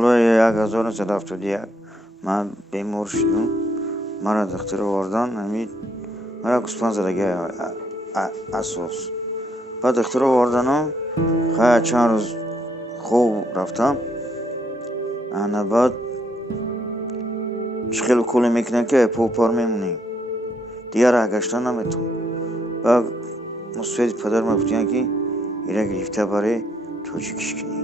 سالهای 1971 من بیمار شدم. مرا دختر آوردن همین مرا گوسفند زدگی اساس. بعد دختر آوردن خیلی چند روز خوب رفتم. انا بعد خیلی کولی میکنه که پوپار میمونیم دیگه راه گشتن نمیتون. بعد مصفید پدر ما گفتن که ایره گرفته برای توجیکش کنی.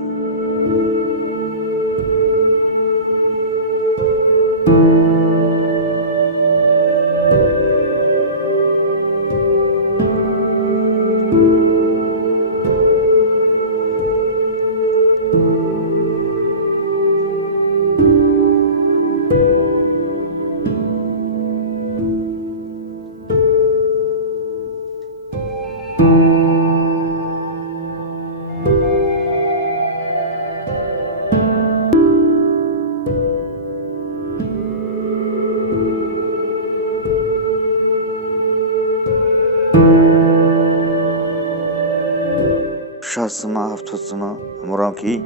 شخصما هفتوسما امران کی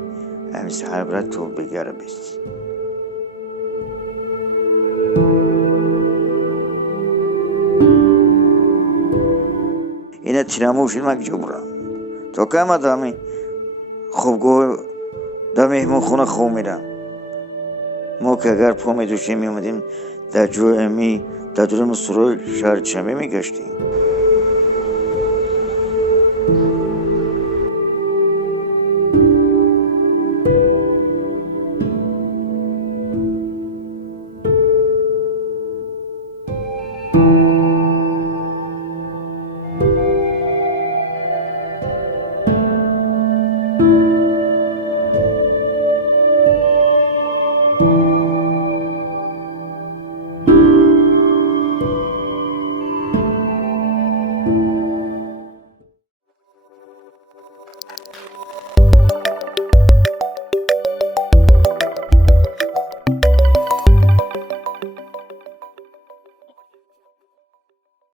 امیس حبرت تو بگره بیست. اینه تیراموشین من جبران. تو که ما دامی خوب گو دامی همون خونه خوب میرم. ما که اگر پا می دوشیم میومدیم در جو امی در دور مصروع شهر چمی میگشتیم.